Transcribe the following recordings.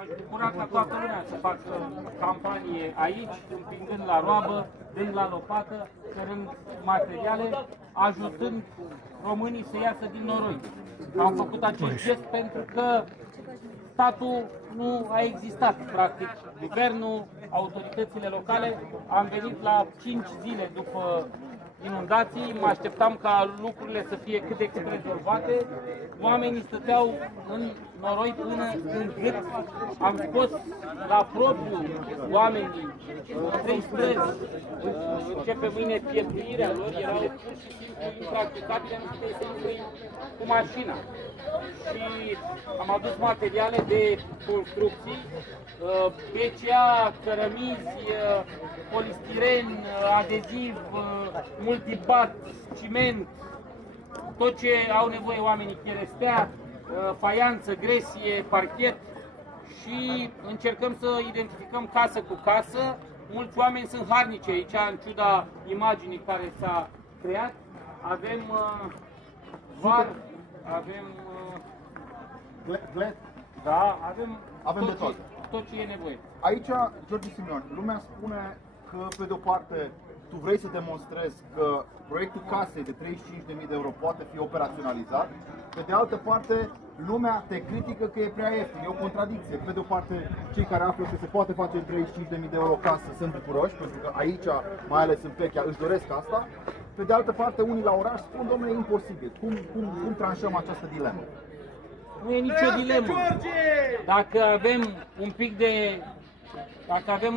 Aș bucura ca toată lumea să facă campanie aici, împingând la roabă, dând la lopată, cărând materiale, ajutând românii să iasă din noroi. Am făcut acest gest pentru că statul nu a existat, practic. Guvernul, autoritățile locale, am venit la 5 zile după inundații, mă așteptam ca lucrurile să fie cât de cât rezolvate. Oamenii stăteau în noroi până în gât. Am scos la propriu oamenii trei străzi. Începe mâine pieptuirea lor, erau pur și simplu impracticabile, nu puteai să intri cu mașina. Și am adus materiale de construcții, PCA, cărămizi, polistiren, adeziv, multibat, ciment, tot ce au nevoie oamenii, cherestea, faianță, gresie, parchet și încercăm să identificăm casă cu casă. Mulți oameni sunt harnici aici, în ciuda imaginii care s-a creat. Avem var, avem gled. Da, avem de toate. Tot ce e nevoie. Aici, George Simion, lumea spune că, pe de-o parte, tu vrei să demonstrezi că proiectul casei de 35.000 de euro poate fi operaționalizat, pe de altă parte, lumea te critică că e prea ieftin, e o contradicție. Pe de o parte, cei care află că se poate face 35.000 de euro casă sunt bucuroși, pentru că aici, mai ales în Pechea, își doresc asta. Pe de altă parte, unii la oraș spun, domnule, e imposibil. Cum tranșăm această dilemă? Nu e nicio dilemă. Dacă avem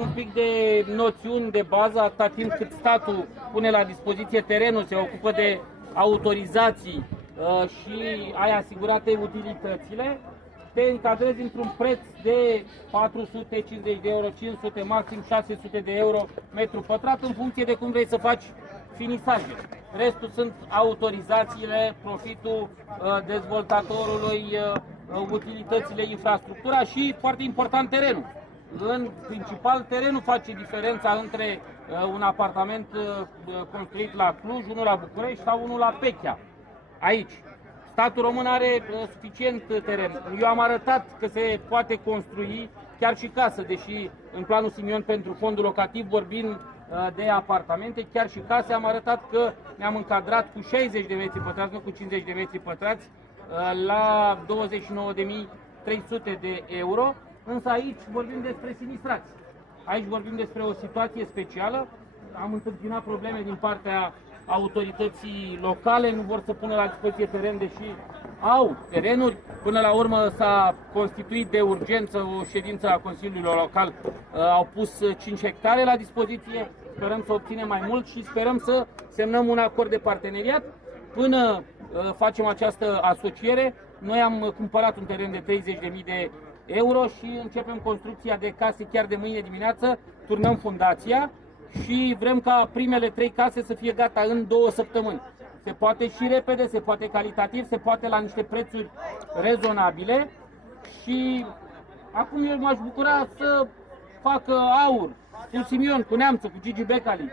un pic de noțiuni de bază, atâta timp cât statul pune la dispoziție terenul, se ocupă de autorizații și ai asigurate utilitățile, te încadrezi într-un preț de 450 de euro, 500, maxim 600 de euro metru pătrat, în funcție de cum vrei să faci finisaje. Restul sunt autorizațiile, profitul dezvoltatorului, utilitățile, infrastructura și, foarte important, terenul. În principal, terenul face diferența între un apartament construit la Cluj, unul la București sau unul la Pechea. Aici. Statul român are suficient teren. Eu am arătat că se poate construi chiar și casă, deși în planul Simion pentru fondul locativ vorbim de apartamente, chiar și case, am arătat că ne-am încadrat cu 60 de metri pătrați, nu cu 50 de metri pătrați, la 29.300 de euro, însă aici vorbim despre sinistrați. Aici vorbim despre o situație specială. Am întâmpinat probleme din partea autorității locale, nu vor să pună la dispoziție teren, deși au terenuri. Până la urmă s-a constituit de urgență o ședință a Consiliului Local, au pus 5 hectare la dispoziție, sperăm să obținem mai mult și sperăm să semnăm un acord de parteneriat. Până facem această asociere, noi am cumpărat un teren de 30.000 de euro și începem construcția de case chiar de mâine dimineață, turnăm fundația și vrem ca primele 3 case să fie gata în 2 săptămâni. Se poate și repede, se poate calitativ, se poate la niște prețuri rezonabile și acum eu m-aș bucura să facă aur cu Simion, cu Neamțu, cu Gigi Becali.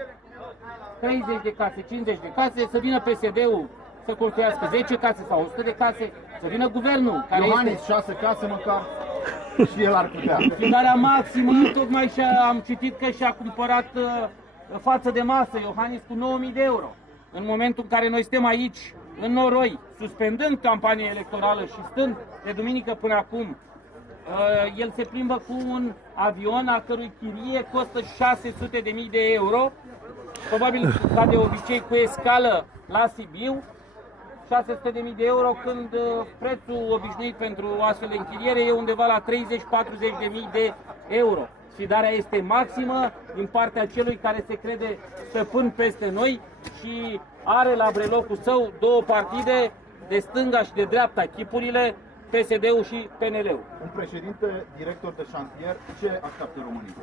30 de case, 50 de case, să vină PSD-ul să construiască 10 case sau 100 de case, să vină guvernul. Iohannis, 6 case măcar, și el ar putea. Fidarea maximă, tocmai am citit că și-a cumpărat față de masă Iohannis cu 9.000 de euro. În momentul în care noi suntem aici, în noroi, suspendând campania electorală și stând de duminică până acum, el se plimbă cu un avion a cărui chirie costă 600.000 de euro, probabil ca de obicei cu escală la Sibiu, 600.000 de euro, când prețul obișnuit pentru o astfel de închiriere e undeva la 30-40.000 de euro. Sfidarea este maximă din partea celui care se crede stăpân peste noi și are la brelocul său 2 partide, de stânga și de dreapta, chipurile, PSD-ul și PNL-ul. Un președinte director de șantier, ce așteaptă românii?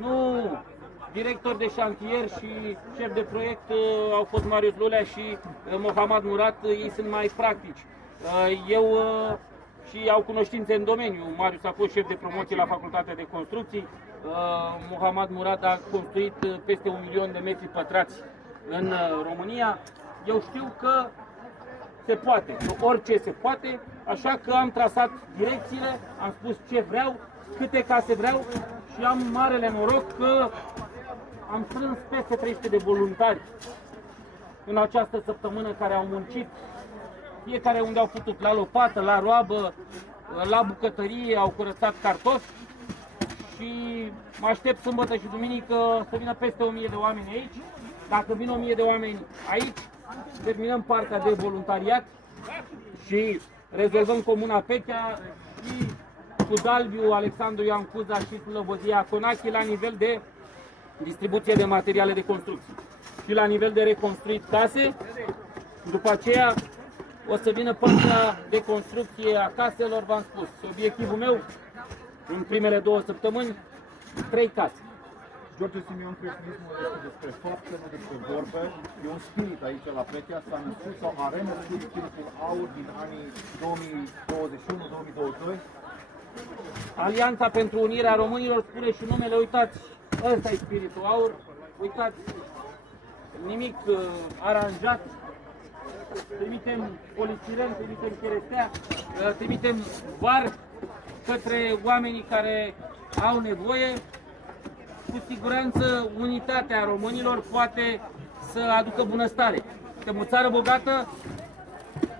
Nu, director de șantier și șef de proiect au fost Marius Lulea și Mohamed Murat, ei sunt mai practici. Și au cunoștințe în domeniu. Marius a fost șef de promoție la Facultatea de Construcții, Mohamed Murat a construit peste 1.000.000 de metri pătrați în România. Eu știu că se poate, orice se poate, așa că am trasat direcțiile, am spus ce vreau, câte case vreau și am marele noroc că am strâns peste 300 de voluntari în această săptămână care au muncit, fiecare unde au putut, la lopată, la roabă, la bucătărie, au curățat cartofi și mă aștept sâmbătă și duminică să vină peste 1000 de oameni aici. Dacă vin 1000 de oameni aici, terminăm partea de voluntariat și rezolvăm Comuna Pechea și cu Dalbiu, Alexandru Ioan Cuza și Slobozia Conache la nivel de distribuție de materiale de construcție și la nivel de reconstruit case. După aceea o să vină partea de construcție a caselor, v-am spus. Obiectivul meu în primele 2 săptămâni, 3 case. George Simion, creștinismul este despre fapte, nu despre vorbe. E un spirit aici la Pechea, s-a născut sau a renăscut spiritul aur din anii 2021-2022. Alianța pentru Unirea Românilor spune și numele, uitați, ăsta e spiritul aur, uitați, nimic aranjat, trimitem polițiren, trimitem cherestea, trimitem var către oamenii care au nevoie. Cu siguranță unitatea românilor poate să aducă bunăstare. Suntem o țară bogată,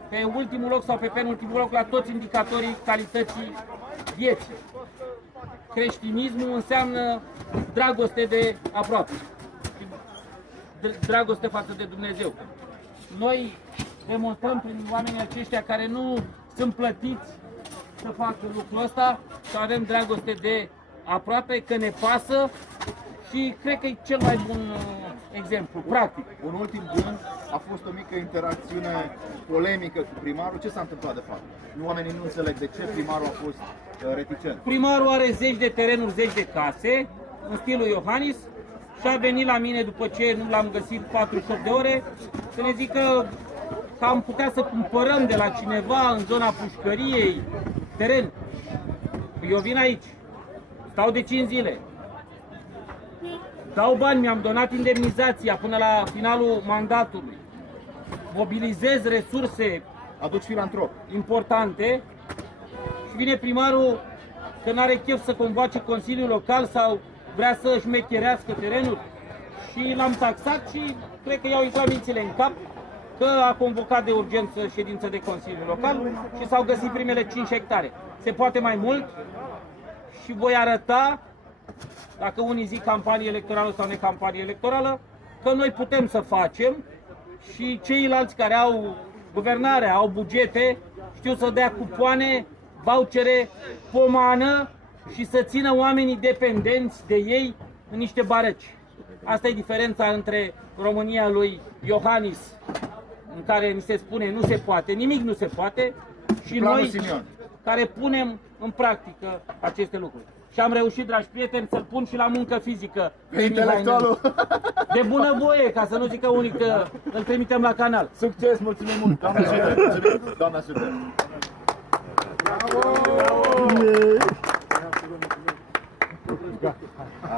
pe ultimul loc sau pe penultimul loc la toți indicatorii calității vieții. Creștinismul înseamnă dragoste de aproape, dragoste față de Dumnezeu. Noi demonstrăm prin oamenii aceștia care nu sunt plătiți să facă lucrul ăsta, să avem dragoste de aproape, că ne pasă și cred că e cel mai bun exemplu, practic. Un ultim gând, a fost o mică interacțiune polemică cu primarul. Ce s-a întâmplat de fapt? Oamenii nu înțeleg de ce primarul a fost reticent. Primarul are zeci de terenuri, zeci de case, în stilul Iohannis, și a venit la mine după ce nu l-am găsit 48 de ore, să ne zică că am putea să cumpărăm de la cineva în zona pușcăriei teren. Eu vin aici, stau de 5 zile, dau bani, mi-am donat indemnizația până la finalul mandatului, mobilizez resurse, Aduci filantrop. importante și vine primarul că n-are chef să convoace Consiliul Local sau vrea să șmecherească terenul și l-am taxat și cred că i-au intrat mințile în cap că a convocat de urgență ședință de Consiliul Local și s-au găsit primele 5 hectare. Se poate mai mult și voi arăta, dacă unii zic campanie electorală sau necampanie electorală, că noi putem să facem și ceilalți care au guvernare, au bugete, știu să dea cupoane, vouchere, pomană și să țină oamenii dependenți de ei în niște barăci. Asta e diferența între România lui Iohannis, în care ni se spune nu se poate, nimic nu se poate, și noi Simion, care punem în practică aceste lucruri. Și am reușit, dragi prieteni, să-l pun și la muncă fizică. pe intelectualul. De bunăvoie, ca să nu zică unii că îl trimitem la canal. Succes, mulțumim mult. Doamna Șuter. Doamna Șuter. Bravo!